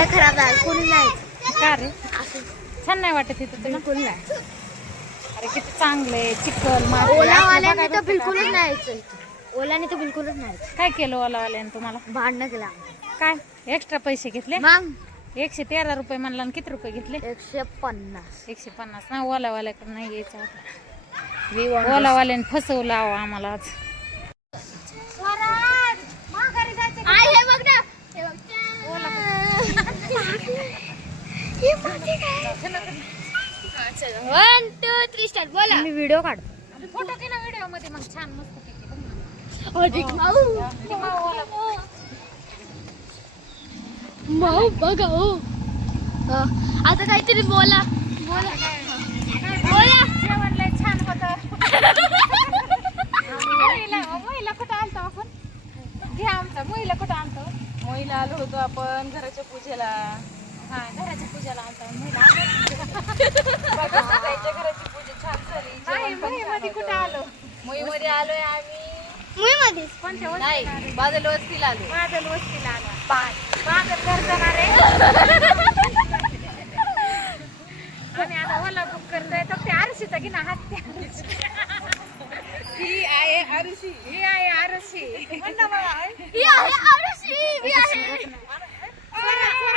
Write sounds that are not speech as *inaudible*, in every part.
लय खराब आहे कोणी नाही. का रे? असं छान नाही वाटत इथं तुला? बिलकुल नाही. अरे किती चांगले चिकल माती. ओलावाल्याने तर बिलकुलच नाही यायचं इथं. ओलाने तर बिलकुलच नाही यायचं. काय केलं ओलावाल्याने तुम्हाला? भांडणं केलं काय? एक्स्ट्रा पैसे घेतले? मग? एकशे तेरा रुपये म्हणला आणि किती रुपये घेतले? एकशे पन्नास. एकशे पन्नास. ना ओलावाल्याकडे नाही यायचं. ओलावाल्याने फसवलं अहो आम्हाला आज आई, हे बघ ना. हे बघ. हे? One, two, three, start. बोला. मी व्हिडिओ काढतो. फोटो घे ना व्हिडिओमध्ये मग छान मस्त अधिक माऊ. माऊ बघा हो. आता काहीतरी बोला. बोला. बोला जेवण लय छान होतं महिला महिला कुठं आलतो आपण घे आमचा महिला कुठं आणतो मोहीला आलो होतो आपण घराच्या पूजेला हा घराच्या पूजाला आलतो महिला ताईच्या घराची पूजा छान झाली. नाही मध्ये कुठं आलो? मोहीमध्ये आलोय आम्ही. मुई मध्ये कोणत्या वस्तीला नाही आलो? बादल वस्तीला आलो बादल वस्तीला आलो. बादल. घर जाणार आहे आम्ही आता ओला बुक करतोय. तर ते आरशीचा घे ना हात ही आहे आरुषी ही आहे आरशी. म्हण ना बाळा. ही आहे आरुषी ही आहे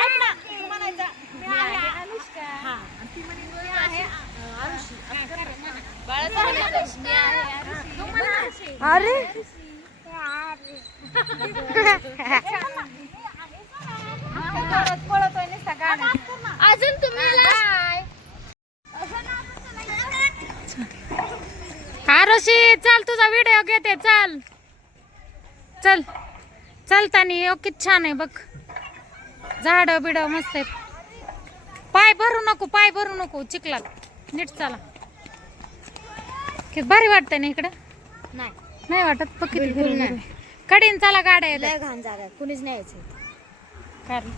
ऐक ना, तू म्हणायचं, मी आहे अनुष्का. आणि ती म्हणे, मी आहे, अं, आरुषी. असं कर रे, म्हणा. बाळाचं म्हणायचं मी आहे आरुषी. तू म्हणा आरुषी. अरे आम्ही पळत- पळतोय नुसता गाड्या. अजून तुम्ही बाय. आरुषी चल तुझा व्हिडिओ घेते चल. चल. चलतानी ओ किती छान आहे बघ. झाड बिड मस्त आहेत. पाय भरू नको पाय भरू नको चिखलात. नीट चला. भारी वाटतंय ना इकडं? नाही. नाही वाटत बघ कडीन चला गाड्या येतात. लय घाण जागा कुणीच नाही यायचं. इथं. कारण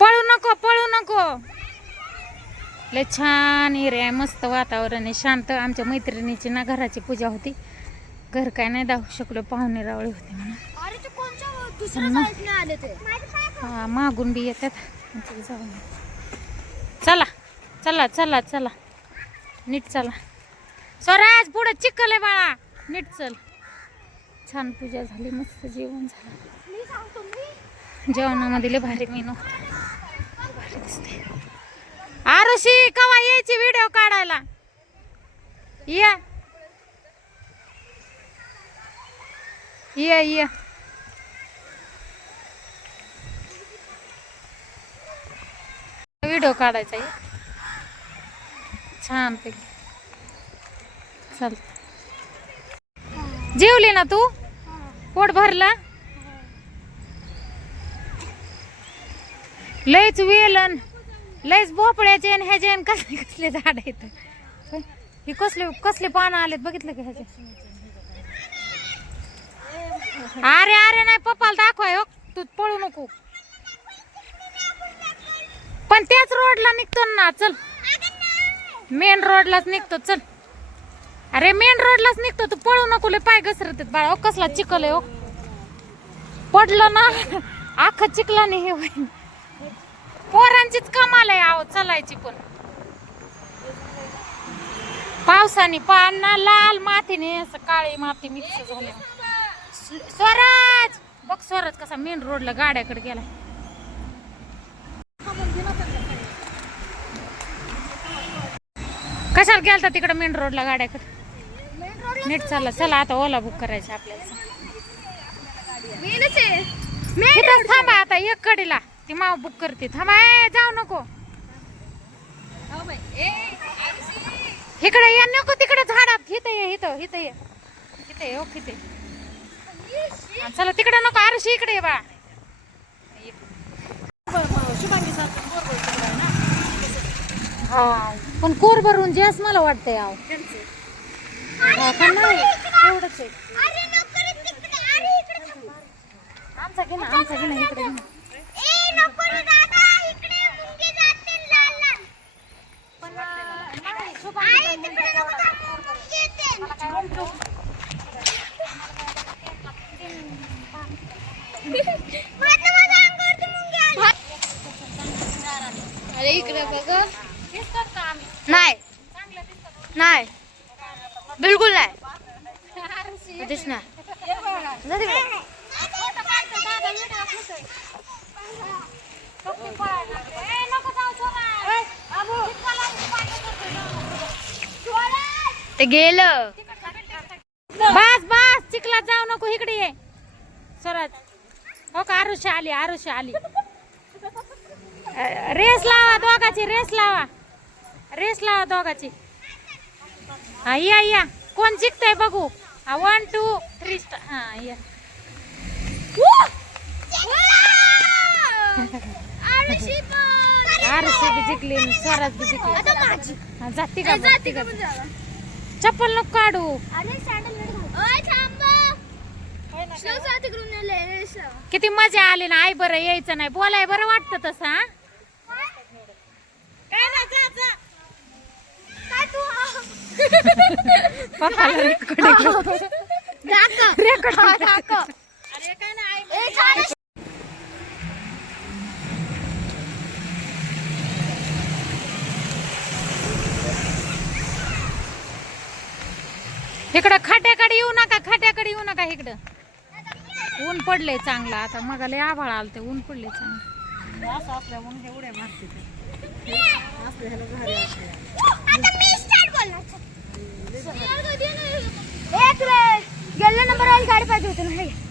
पळू नको पळू नको. लय छान एरिया आहे मस्त वातावरण आहे शांत. आमच्या मैत्रिणीची ना घराची पूजा होती. घर काय नाही दाखवू शकलो पाहुणे रावळे होते म्हणून. अरे ते कोणच्या दुसऱ्या साईडने आले ते? हा मागून बी येतात. आमच्या जाऊन येऊ. चला चला चला चला. नीट चला. स्वराज पुढे चिखल आहे बाळा. नीट चल. छान पूजा झाली मस्त जेवण झालं. जेवणामध्ये लय भारी मेनू. भारी दिसते आरुषी कवा यायची व्हिडिओ काढायला? या. ये ये. व्हिडिओ काढायचा छान पैकी. चल. जेवली ना तू? पोट भरला? लयच वेलन लयच भोपळ्याचे आणि ह्याचे आणि कसले कसले झाड आहेत. हे कसले कसले पानं आलेत बघितलं का ह्याचे? अरे अरे नाही पप्पाला दाखवाय हो. तू पळू नको. पण त्याच रोडला निघतो ना चल. मेन रोडलाच निघतो चल. अरे मेन रोडलाच निघतो. तू पळू नको लय पाय घसरत बाळा. कसला चिखल आहे हो पडलं ना आख्खा चिखला नाही हे होईल पोरांचीच कमाल आहे आहो चलायची पण. पावसाने पाना लाल मातीने असं काळी माती मिक्स झाली. स्वराज! बघ स्वराज कसा मेन रोडला गाड्याकडे गेला कशाला गेलता तिकडे मेन रोडला गाड्याकडे? नीट चला चला आता ओला बुक करायचा आपल्याला. थांबा आता एक कडेला. ती माव बुक करते. थांबा जाऊ नको. इकडे या नको तिकडे झाडात. इथं ये इथं इथं ये. इथं ये ओके ते हा, चला तिकडे नको आरशी इकडे ये बा. हा पण कोर भरून जेस मला वाटतंय आव हा, नाही एवढंच आहे आमचा घे ना आमचा घे ना इकडे घे ना. अरे इकडे बघ नाही नाही बिलकुल नाही. दिसणार जा ते गेलं. बस बस चिखलात जाऊ नको इकडे ये. स्वराज हो का आरुषी आली आरुषी आली. रेस लावा दोघाची रेस लावा. रेस लावा दोघाची. हा या या कोण जिंकतंय बघू? वन टू थ्री स्टार हा या. *laughs* बी जिंकली आणि स्वराज बी जिंकली. हा, जाती का जाती का चप्पल नको काढू. किती मजा आली ना आई बरं यायचं नाही. बोलाय बरं वाटतं तसं इकडं खाट्याकडे येऊ नका खाट्याकडे येऊ नका इकडं. ऊन पडले चांगलं आता मग लय आभाळ आलं ते ऊन पडले चांगलं. असं असल्या ऊन एवढे उड्या मारते ते. एक गेल्या नंबर गाडी पाहिजे होती ना